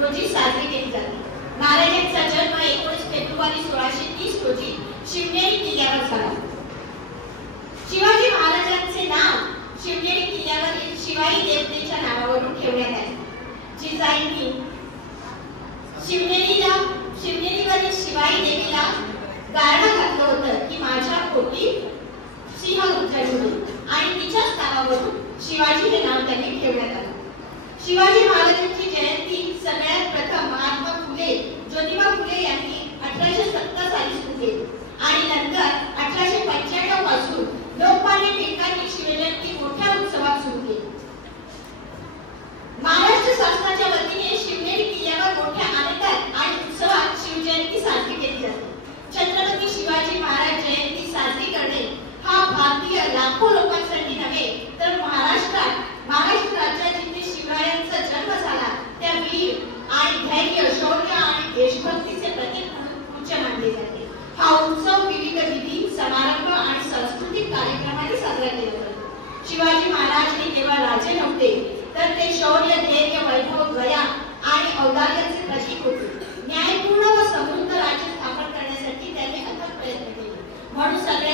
रोजी साजरी केली जाते। महाराजांचा जन्म 19 फेब्रुवारी 1630 रोजी शिवनेरी किल्ल्यावर झाला। शिवाजी महाराजांचे नाव शिवनेरी किल्ल्यावरील शिवाई देवतेच्या नावावरून ठेवण्यात आले। जिजाईंनी शिवनेरीवरील शिवाई देवीला गाणं घातलं होतं की माझ्या पोटी सिंह उतरवून, आणि तिच्याच नावावरून शिवाजी हे नाव त्यांनी ठेवण्यात आलं। शिवाजी महाराजांची जयंती सगळ्यात प्रथम महात्मा फुले ज्योतिबा फुले यांनी 1870 साली सुरू केली आणि नंतर 1895 पासून लोकमान्य टिळकांनी शिवजयंती मोठ्या उत्सवात सुरू केली। महाराष्ट्र शासनाच्या वतीने शिवनेरी किल्ल्यावर मोठ्या आनंदात आणि उत्सवात शिवजयंती साजरी केली जाते। छत्रपती शिवाजी महाराज जयंती साजरी करणे हा भारतीय लाखो लोकांसाठी नव्हे तर महाराष्ट्र राज्यात जिथे शिवरायांचा जन्म झाला त्या वीर आणि धैर्य, शौर्य आणि देशभक्तीचे प्रतीक म्हणून पूज्य मानले जाते। हा उत्सव विविध विधी, समारंभ आणि सांस्कृतिक कार्यक्रमांनी साजरा केला जातो। शिवाजी महाराज हे केवळ राजे नव्हते तर ते शौर्य, धैर्य, वैभव, दया आणि औदार्याचे प्रतीक होते। न्यायपूर्ण व समृद्ध राज्य स्थापन करण्यासाठी त्यांनी अथक प्रयत्न केले। म्हणून सगळ्या